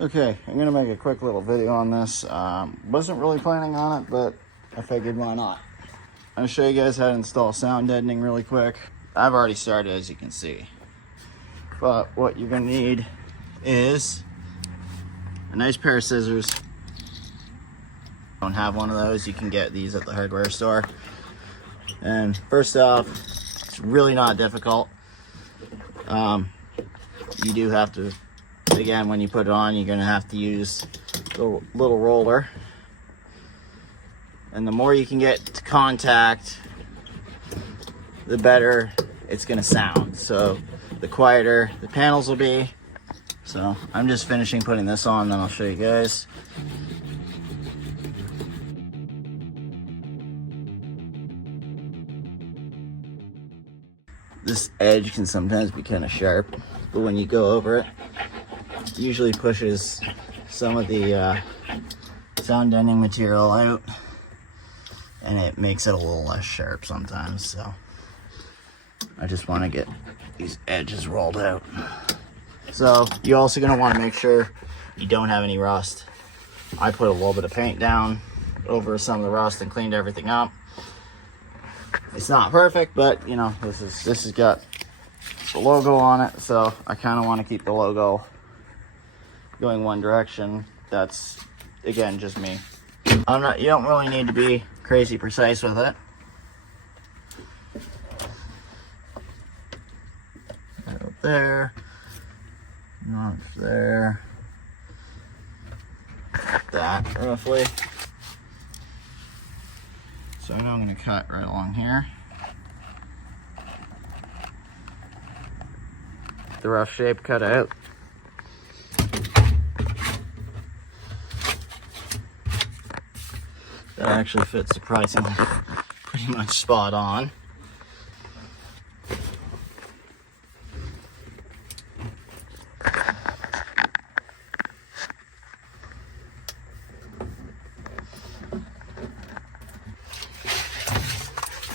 Okay, I'm gonna make a quick little video on this. Wasn't really planning on it, but I figured why not. I'm gonna show you guys how to install sound deadening really quick. I've already started, as you can see. But what you're gonna need is a nice pair of scissors. If you don't have one of those, you can get these at the hardware store. And first off, it's really not difficult. You do have to, again, when you put it on, you're gonna have to use the little roller. And the more you can get to contact, the better it's gonna sound. So the quieter the panels will be. So I'm just finishing putting this on, then I'll show you guys. This edge can sometimes be kind of sharp, but when you go over it, it usually pushes some of the sound deadening material out, and it makes it a little less sharp sometimes. So I just want to get these edges rolled out. So you're also going to want to make sure you don't have any rust. I put a little bit of paint down over some of the rust and cleaned everything up. It's not perfect, but you know, this has got the logo on it, so I kind of want to keep the logo going one direction. That's, again, just me. You don't really need to be crazy precise with it. Right there, notch there, that roughly. So I'm going to cut right along here. The rough shape cut out. That actually fits surprisingly pretty much spot on.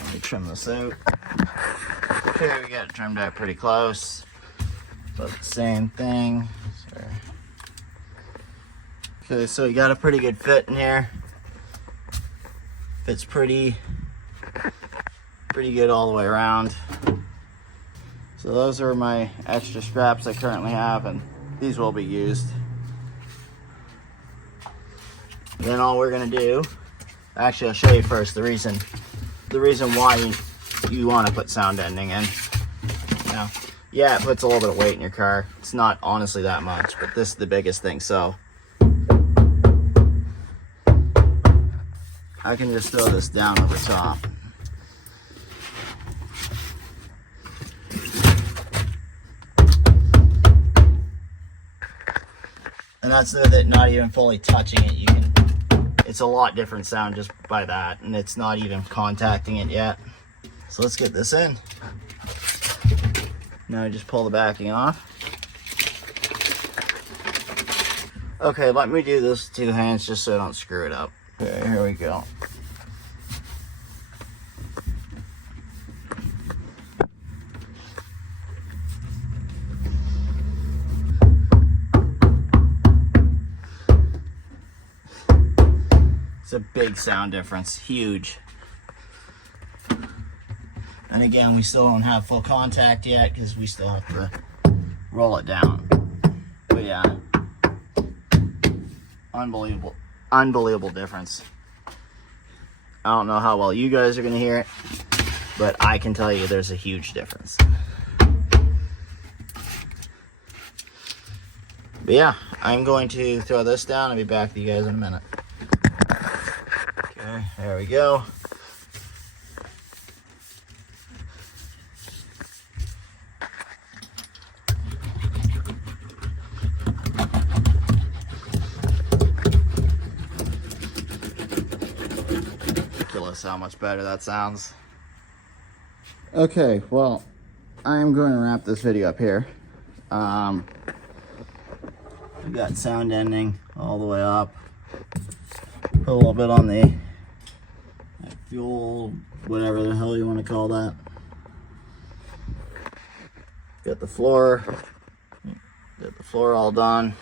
Let me trim this out. Okay, we got it trimmed out pretty close. But the same thing. Sorry. Okay, so you got a pretty good fit in here. Fits pretty good all the way around. So those are my extra straps I currently have, and these will be used. Then all we're gonna do, actually I'll show you first the reason why you want to put sound deadening in. Now, yeah, it puts a little bit of weight in your car. It's not honestly that much, but this is the biggest thing. So I can just throw this down over top. And that's with it not even fully touching it. It's a lot different sound just by that, and it's not even contacting it yet. So let's get this in. Now I just pull the backing off. Okay, let me do this with two hands just so I don't screw it up. Okay, here we go. It's a big sound difference, huge. And again, we still don't have full contact yet because we still have to roll it down. But yeah, unbelievable difference. I don't know how well you guys are gonna hear it, but I can tell you there's a huge difference. But yeah, I'm going to throw this down and be back with you guys in a minute. Okay, there we go. How much better that sounds. Okay, well, I am going to wrap this video up here. We got sound deadening all the way up. Put a little bit on the fuel, whatever the hell you want to call that. Got the floor all done.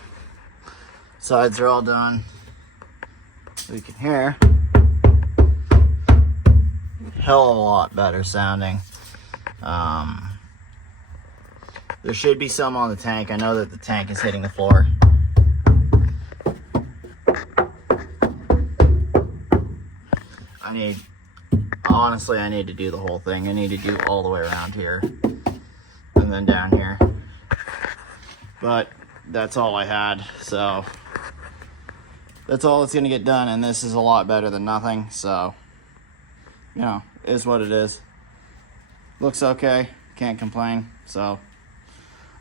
Sides are all done. We can hear hell of a lot better sounding. There should be some on the tank. I know that the tank is hitting the floor. Honestly, I need to do the whole thing. I need to do all the way around here and then down here. But that's all I had, so that's all that's gonna get done, and this is a lot better than nothing, so you know, it is what it is. Looks okay, can't complain. So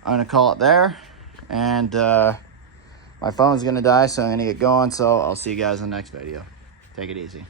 I'm gonna call it there, and my phone's gonna die, so I'm gonna get going. So I'll see you guys in the next video. Take it easy.